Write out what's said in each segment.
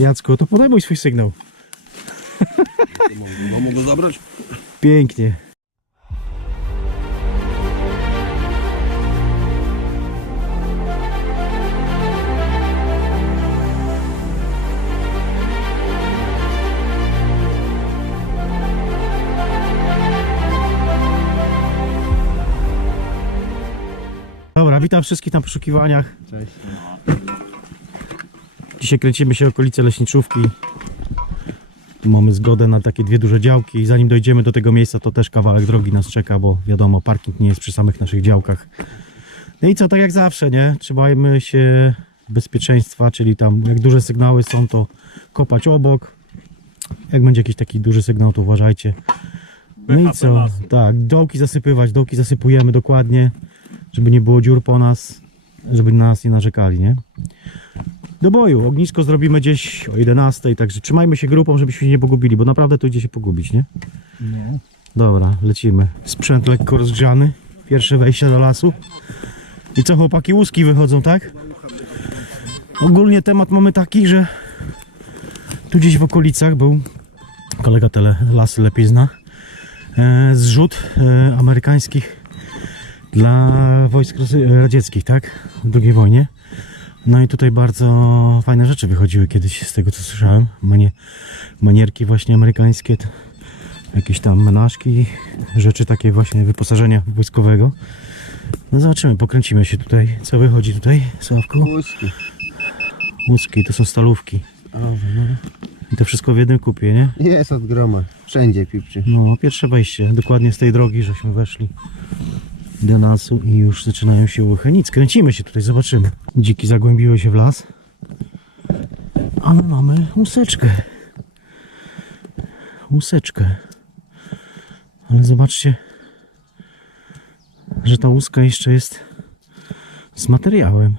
Jacku, to podaj mój swój sygnał. No mogę zabrać? Pięknie. Dobra, witam wszystkich na poszukiwaniach. Cześć. Dzisiaj kręcimy się okolice leśniczówki. Tu mamy zgodę na takie dwie duże działki. I zanim dojdziemy do tego miejsca, to też kawałek drogi nas czeka, bo wiadomo, parking nie jest przy samych naszych działkach. No i co, tak jak zawsze, nie? Trzymajmy się bezpieczeństwa, czyli tam jak duże sygnały są, to kopać obok. Jak będzie jakiś taki duży sygnał, to uważajcie. No i co? Tak, dołki zasypywać, dołki zasypujemy dokładnie, żeby nie było dziur po nas, żeby na nas nie narzekali, nie? Do boju. Ognisko zrobimy gdzieś o 11, także trzymajmy się grupą, żebyśmy się nie pogubili, bo naprawdę tu idzie się pogubić, nie? No. Dobra, lecimy. Sprzęt lekko rozgrzany. Pierwsze wejście do lasu. I co chłopaki, łuski wychodzą, tak? Ogólnie temat mamy taki, że tu gdzieś w okolicach był, kolega tele lasy lepiej zna, e, zrzut e, amerykańskich dla wojsk radzieckich, tak? W II wojnie. No i tutaj bardzo fajne rzeczy wychodziły kiedyś z tego co słyszałem. Manie, manierki właśnie amerykańskie, jakieś tam menażki, rzeczy takie właśnie wyposażenia wojskowego. No zobaczymy, pokręcimy się tutaj. Co wychodzi tutaj, Sławku? Łuski. Łuski, to są stalówki. I to wszystko w jednym kupie, nie? Jest od groma. Wszędzie pipczy. No, pierwsze wejście, dokładnie z tej drogi, żeśmy weszli do lasu i już zaczynają się łychy. Nic, kręcimy się tutaj, zobaczymy. Dziki zagłębiły się w las. A my mamy łuseczkę. Łuseczkę. Ale zobaczcie, że ta łuska jeszcze jest z materiałem.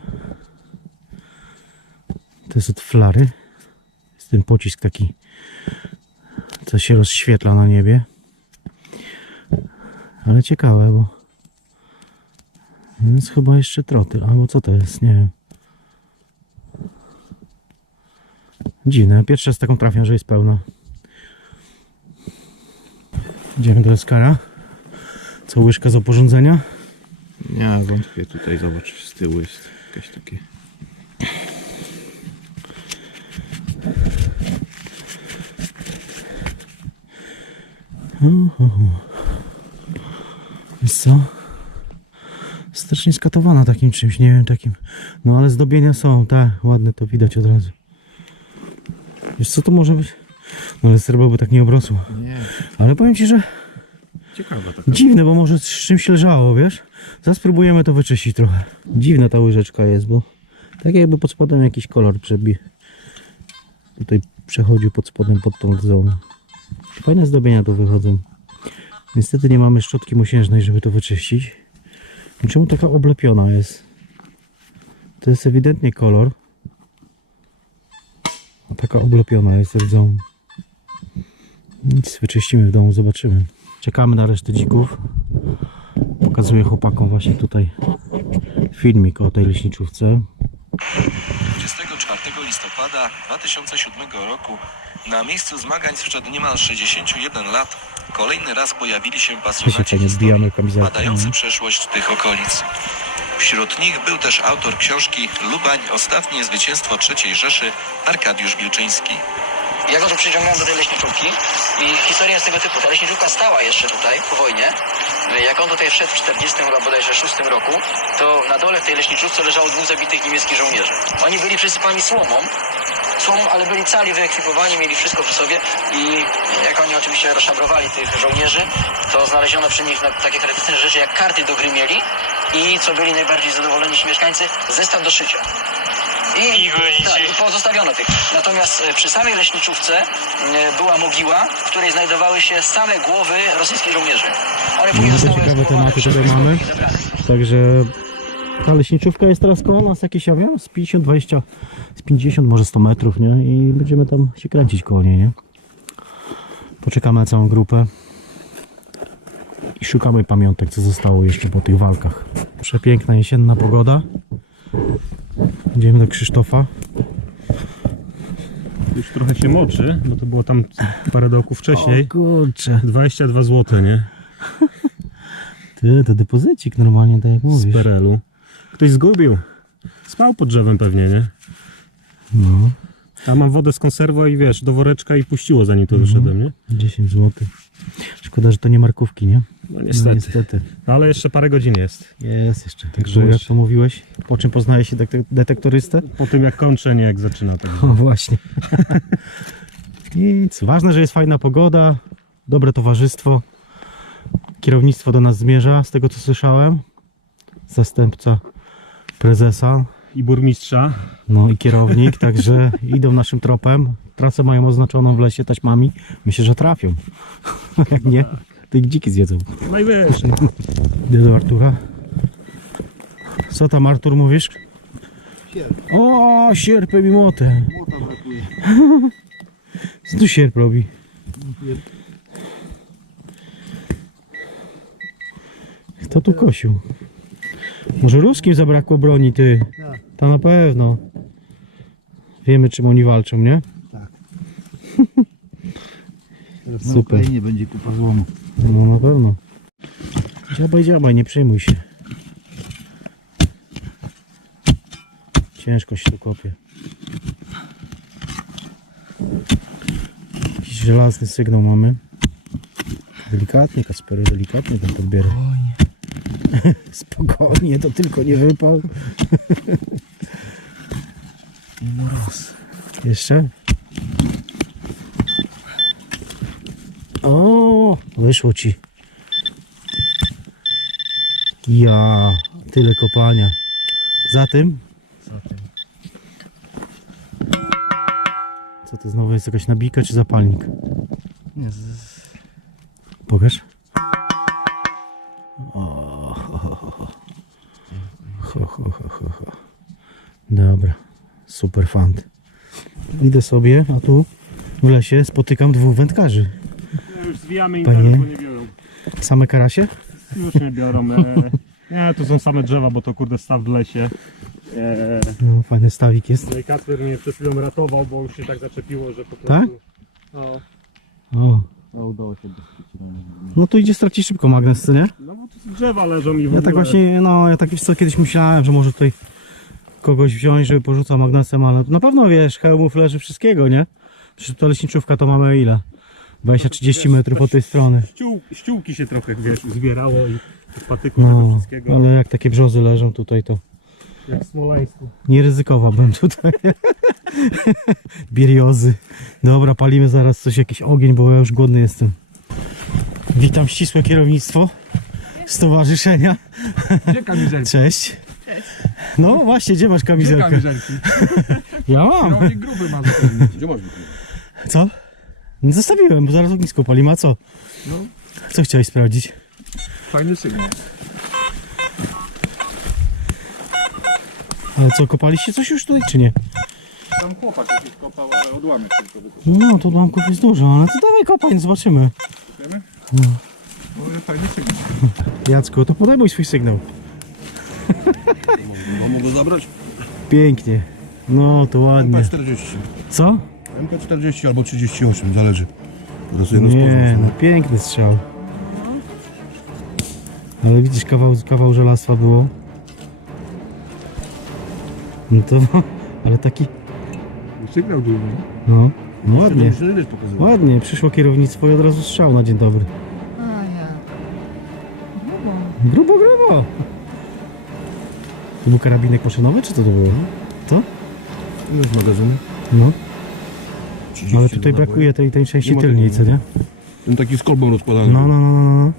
To jest od flary. Jest ten pocisk taki co się rozświetla na niebie. Ale ciekawe, bo jest chyba jeszcze trotyl, albo co to jest, nie wiem. Dziwne, pierwszy raz taką trafię, że jest pełna. Idziemy do Oskara. Co łyżka z oporządzenia? Nie, wątpię tutaj, zobacz, z tyłu jest jakieś takie... Wiesz co? Strasznie skatowana takim czymś, nie wiem, takim. No ale zdobienia są, tak, ładne to widać od razu. Wiesz co to może być? No ale srebro by tak nie obrosło. Nie, Ale powiem ci, że ciekawa taka. dziwne, bo może z czymś leżało, wiesz? Zaraz spróbujemy to wyczyścić trochę. Dziwna ta łyżeczka jest, bo tak jakby pod spodem jakiś kolor przebi. Tutaj przechodził pod spodem pod tą rdzą. Fajne zdobienia tu wychodzą. Niestety nie mamy szczotki musiężnej, żeby to wyczyścić. Czemu taka oblepiona jest? To jest ewidentnie kolor. A taka oblepiona jest rdzą. Nic, wyczyścimy w domu, zobaczymy. Czekamy na resztę dzików. Pokazuję chłopakom właśnie tutaj filmik o tej leśniczówce. 24 listopada 2007 roku na miejscu zmagań sprzed niemal 61 lat kolejny raz pojawili się pasjonaci historii, badający przeszłość tych okolic. Wśród nich był też autor książki Lubań – Ostatnie zwycięstwo III Rzeszy Arkadiusz Wilczyński. Ja go tu przyciągnąłem do tej leśniczówki i historia jest tego typu. Ta leśniczówka stała jeszcze tutaj po wojnie. Jak on tutaj wszedł w 40 chyba bodajże 6 roku, to na dole w tej leśniczówce leżało dwóch zabitych niemieckich żołnierzy. Oni byli przysypani słomą, słomą, ale byli cali wyekwipowani, mieli wszystko przy sobie i jak oni oczywiście rozszabrowali tych żołnierzy, to znaleziono przy nich takie charakterystyczne rzeczy jak karty do gry mieli i co byli najbardziej zadowoleni mieszkańcy, zestaw do szycia. I, tak, i pozostawiono tych. Natomiast e, przy samej leśniczówce e, była mogiła, w której znajdowały się same głowy rosyjskich żołnierzy. One później zostały ciekawe tematy tutaj mamy. i. Także ta leśniczówka jest teraz koło nas jakieś, ja wiem, z 50, 20, z 50, może 100 metrów, nie? I będziemy tam się kręcić koło niej, nie? Poczekamy na całą grupę i szukamy pamiątek, co zostało jeszcze po tych walkach. Przepiękna jesienna pogoda. Idziemy do Krzysztofa. Już trochę się moczy, bo to było tam parę dołków wcześniej. kurczę. 22 zł, nie? Ty, to depozycik normalnie, tak jak Z mówisz. Ktoś zgubił. Spał pod drzewem pewnie, nie? No, A mam wodę z konserwą i wiesz, do woreczka i puściło zanim to wyszedłem, nie? 10 zł. Szkoda, że to nie markówki, nie? No No, niestety. niestety. No, ale jeszcze parę godzin jest. Jest jeszcze. Także Także jak to mówiłeś? Po czym poznaje się detek- detektorystę? Po tym jak kończę, nie jak zaczyna. Tak. O, właśnie. Nic. Ważne, że jest fajna pogoda, dobre towarzystwo. Kierownictwo do nas zmierza, z tego co słyszałem. Zastępca prezesa, I burmistrza. no i kierownik, także idą naszym tropem. Trasę mają oznaczoną w lesie taśmami. Myślę, że trafią. Jak nie, to ich dziki zjedzą. Najwyżej. Idę do Artura. Co tam Artur mówisz? O, sierpy mi młotę. Młota brakuje. Co tu sierp robi? Kto tu kosił? Może ruskim zabrakło broni, ty? Tak. To na pewno. Wiemy czym oni walczą, nie? Teraz na Super. Ukrainie będzie kupa złomu. No na pewno. Dziabaj, dziabaj, nie przejmuj się. Ciężko się tu kopie. Jakiś żelazny sygnał mamy. Delikatnie, Kaspery, delikatnie ten podbierę. Spokojnie, to tylko nie wypał. Moroz. Jeszcze? O, wyszło ci. Ja, tyle kopania. Za tym? Co to znowu jest jakaś nabika czy zapalnik? Nie, z... Pokaż. Super fant. Idę sobie, a tu w lesie spotykam dwóch wędkarzy. już zwijamy Panie? internet, bo nie biorą. Same karasie? Już nie biorą. E, nie, to są same drzewa, bo to kurde staw w lesie. E, No, fajny stawik jest. no i Kacper mnie przed chwilą ratował, bo już się tak zaczepiło, że po prostu... Tak? No, O, No udało się no to idzie stracić szybko magnes, nie? no bo tu drzewa leżą i w Ja ogóle... tak właśnie, no ja tak wiesz co, kiedyś myślałem, że może tutaj kogoś wziąć, żeby porzucał magnesem, ale na pewno wiesz, hełmów leży wszystkiego, nie? Przecież to leśniczówka to mamy ile? 20-30 metrów od tej strony. Ściół, ściółki się trochę, wiesz, zbierało i patyków tego No, wszystkiego, ale jak takie brzozy leżą tutaj, to jak w Smoleńsku. nie ryzykowałbym tutaj. Biriozy. Dobra, palimy zaraz coś, jakiś ogień, bo ja już głodny jestem. Witam ścisłe kierownictwo stowarzyszenia. Cześć. No właśnie, gdzie masz Gdzie kamizelkę? kamizelki? Ja mam. Kierownik gruby ma zapewnić. Gdzie masz? Co? No Zostawiłem, bo zaraz ognisko palimy, a co? No, Co chciałeś sprawdzić? fajny sygnał. Ale co, kopaliście coś już tutaj, czy nie? Tam chłopak się skopał, ale odłamek tylko wykonał. No, to odłamków jest dużo, ale to dawaj kopaj, no zobaczymy. Wiemy? No, fajny sygnał. Jacku, to podaj mój swój sygnał. No mogę zabrać? Pięknie. No, to ładnie. MP40. Co? MP40 albo 38, zależy. Teraz jedno Nie, no piękny strzał. Ale widzisz, kawał, kawał żelastwa było. No to, ale taki, Sygnał duży. no, no ładnie. Ładnie. Ładnie, przyszło kierownictwo i od razu strzał na dzień dobry. A ja. Grubo, grubo. To był karabinek maszynowy, czy co to było? Co? Jest magazyn. No, 30 ale tutaj brakuje tej, tej części Nie ma tylniej, co tego, nie? Ten taki z kolbą rozkładany. No, no, no, no, no.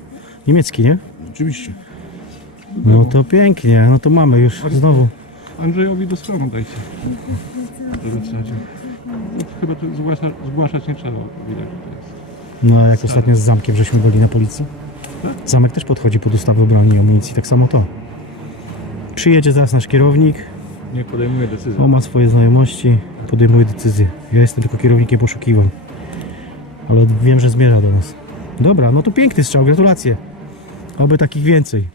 Niemiecki, nie? Oczywiście. No to pięknie, no to mamy już znowu. Andrzejowi do strony dajcie. Żeby wsadził. No, chyba to zgłaszać, zgłaszać nie trzeba, widać, że to jest. No jak ostatnio z zamkiem żeśmy byli na policji. Zamek też podchodzi pod ustawę o broni i amunicji, tak samo to. Przyjedzie zaraz nasz kierownik, Niech podejmuje decyzję. on ma swoje znajomości, podejmuje decyzję. Ja jestem tylko kierownikiem poszukiwam. Ale wiem, że zmierza do nas. Dobra, no to piękny strzał, gratulacje. Oby takich więcej.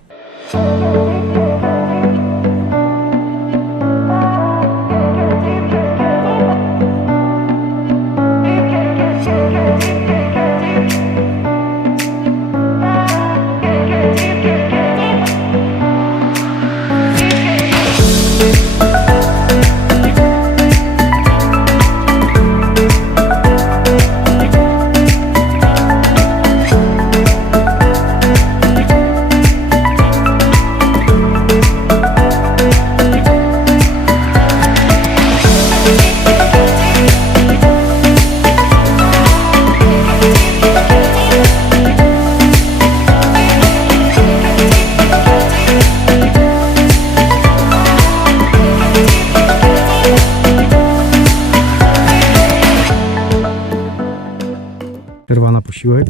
Przerwa na posiłek.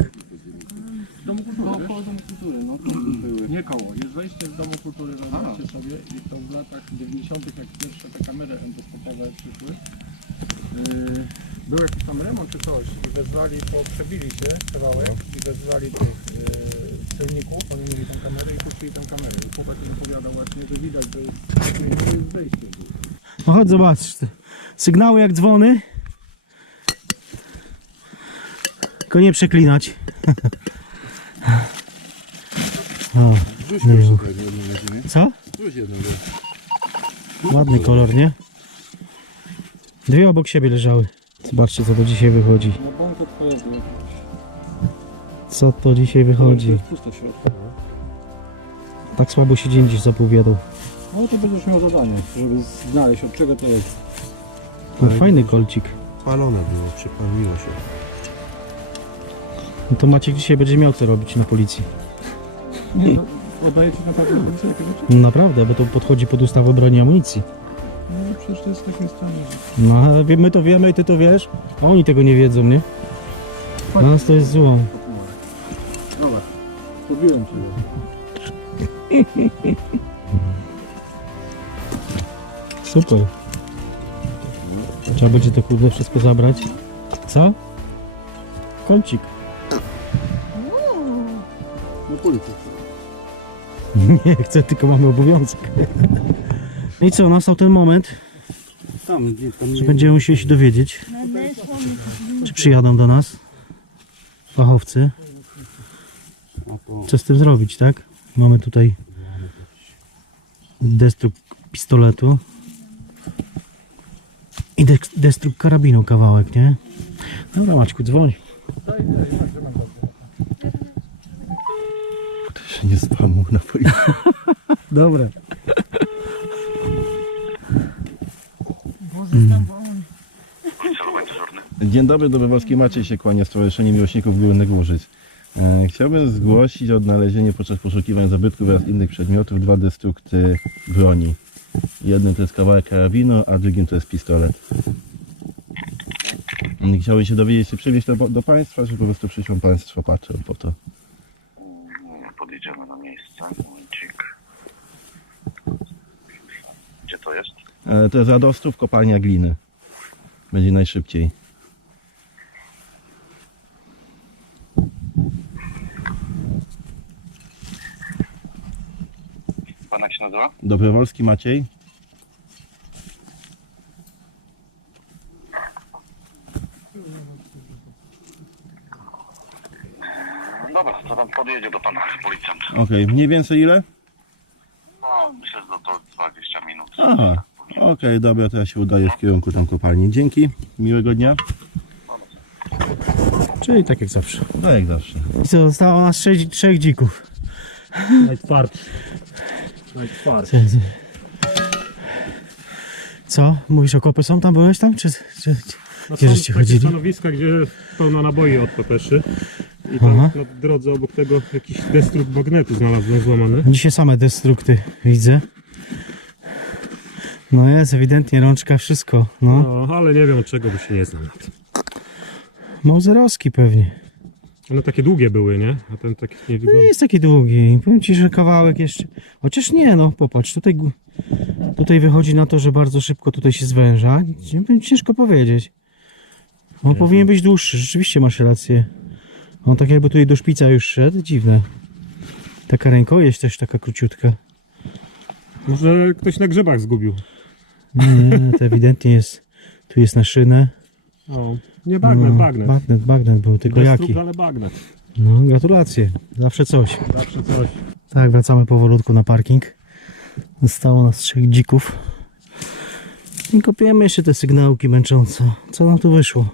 Nie koło, jest wejście z Domu Kultury, zobaczcie sobie i to w latach 90. jak pierwsze te kamery endoskopowe przyszły. Yy, był jakiś tam remont czy coś i wezwali, bo przebili się kawałek i wezwali tych yy, celników, oni mieli tam kamerę i puścili tam kamerę. I chłopak mi opowiadał właśnie, że widać, że jest, że jest wejście. No chodź zobacz. Sygnały jak dzwony. Tylko nie przeklinać. o, Nie jedną ziemię. co? Jedną. Ładny kolor, nie? Dwie obok siebie leżały. Zobaczcie co to dzisiaj wychodzi. No. Co to dzisiaj wychodzi? pusto w środku. Tak słabo się dzień dziś zapowiadał. No to będziesz miał zadanie, żeby znaleźć od czego to jest. No, fajny kolcik. Palone było, przypaliło się. No to Maciek dzisiaj będzie miał co robić na policji. Nie, no, oddaję ci naprawdę policji jakieś rzeczy? No naprawdę, bo to podchodzi pod ustawę o broni i amunicji. No przecież to jest takim stanie. No, ale wie- my to wiemy i ty to wiesz, a oni tego nie wiedzą, nie? Dla nas to jest zło. Dobra, pobiłem cię. Super. Trzeba będzie to kurde wszystko zabrać. Co? Kolcik. Nie chcę, tylko mamy obowiązek. No i co, nastał ten moment, Tam, gdzie tam że będziemy musieli się dowiedzieć, czy przyjadą do nas fachowcy. Co z tym zrobić, tak? Mamy tutaj destruk pistoletu i dek- destruk karabinu kawałek, nie? Dobra Maćku, dzwoń. Nie spamu na policji. Dobra. Dzień dobry, Dobrowolski Maciej się kłania, Stowarzyszenie Miłośników Górnych Łużyc. E, Chciałbym zgłosić odnalezienie podczas poszukiwań zabytków oraz innych przedmiotów dwa destrukty broni. Jednym to jest kawałek karabinu, a drugim to jest pistolet. Chciałbym się dowiedzieć, czy przywieźć to do Państwa, czy po prostu przyślą Państwo patrzą po to. Podjedziemy na miejsce. Momencik. Gdzie to jest? E, To jest Radostów, kopalnia gliny. Będzie najszybciej. Pan jak się nazywa? Dobrowolski Maciej. Dobra, to tam podjedzie do pana policjant. Okej, mniej więcej ile? No, myślę, że to 20 minut. Aha, okej, dobra, to ja się udaję w kierunku tam kopalni. Dzięki, miłego dnia. Czyli tak jak zawsze. No jak zawsze. I co, zostało nas trzech, trzech dzików. Najtwardszy. Najtwardszy. Co? Mówisz okopy są tam? Byłeś tam? Czy, czy, No Gdzie są żeście chodzili? stanowiska, gdzie pełno naboi od pepeszy. I tam Aha. na drodze obok tego jakiś destruk magnetu znalazłem złamany. Dzisiaj same destrukty widzę. No jest, ewidentnie rączka, wszystko. No, No, ale nie wiem od czego by się nie znał na tym. Mauserowski pewnie. One takie długie były, nie? A ten taki nie No nie wygląda. jest taki długi. Powiem ci, że kawałek jeszcze. Chociaż nie, no popatrz, tutaj, tutaj wychodzi na to, że bardzo szybko tutaj się zwęża. Nie- Ciężko powiedzieć. On powinien być dłuższy, rzeczywiście masz rację. On tak jakby tutaj do szpica już szedł, dziwne. Taka rękojeść też taka króciutka. Może ktoś na grzybach zgubił. Nie, to ewidentnie jest. Tu jest na szynę. O, nie bagnet, no, bagnet. Bagnet, bagnet był, tylko Destruk, jaki? ale bagnet. No, gratulacje. Zawsze coś. Zawsze coś. Tak, wracamy powolutku na parking. Zostało nas trzech dzików. I kopiemy jeszcze te sygnałki męczące. Co nam tu wyszło?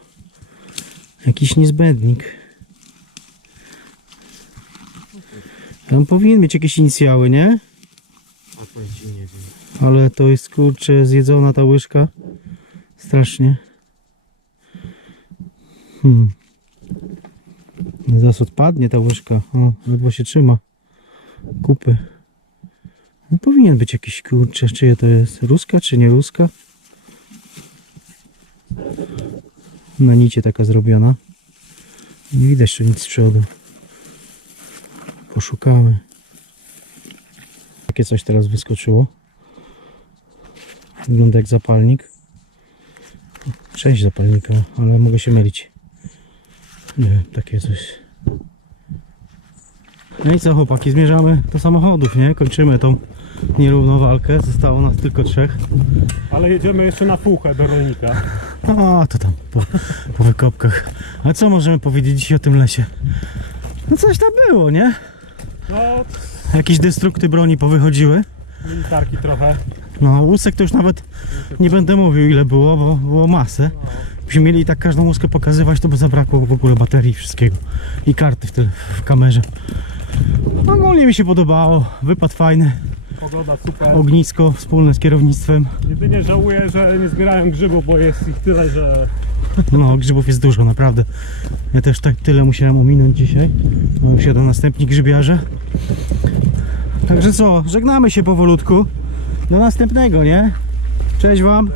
Jakiś niezbędnik. Tam powinien mieć jakieś inicjały, nie? Ale to jest kurczę zjedzona ta łyżka. Strasznie. Hmm. Zaraz odpadnie ta łyżka. O, ledwo się trzyma kupy. No powinien być jakiś kurczę, czyje to jest? Ruska czy nie ruska? Na nicie taka zrobiona. Nie widać jeszcze nic z przodu. Poszukamy. Takie coś teraz wyskoczyło. Wygląda jak zapalnik. Część zapalnika, ale mogę się mylić. Nie wiem, takie coś. No i co chłopaki, zmierzamy do samochodów, nie? Kończymy tą nierówną walkę. Zostało nas tylko trzech. Ale jedziemy jeszcze na fuchę do rolnika. A, to tam po, po wykopkach. A co możemy powiedzieć dzisiaj o tym lesie? No coś tam było, nie? No, Jakieś destrukty broni powychodziły. militarki trochę. No, łusek to już nawet nie będę mówił ile było, bo było masę. Byśmy mieli tak każdą łuskę pokazywać, to by zabrakło w ogóle baterii i wszystkiego. I karty w, tyle, w kamerze. Ogólnie mi się podobało. Wypad fajny. Pogoda super. Ognisko wspólne z kierownictwem. Jedynie żałuję, że nie zbierałem grzybów, bo jest ich tyle, że No, grzybów jest dużo, naprawdę. Ja też tak tyle musiałem ominąć dzisiaj. Bo już jadą następni grzybiarze. Także co, żegnamy się powolutku. Do następnego, nie? Cześć Wam.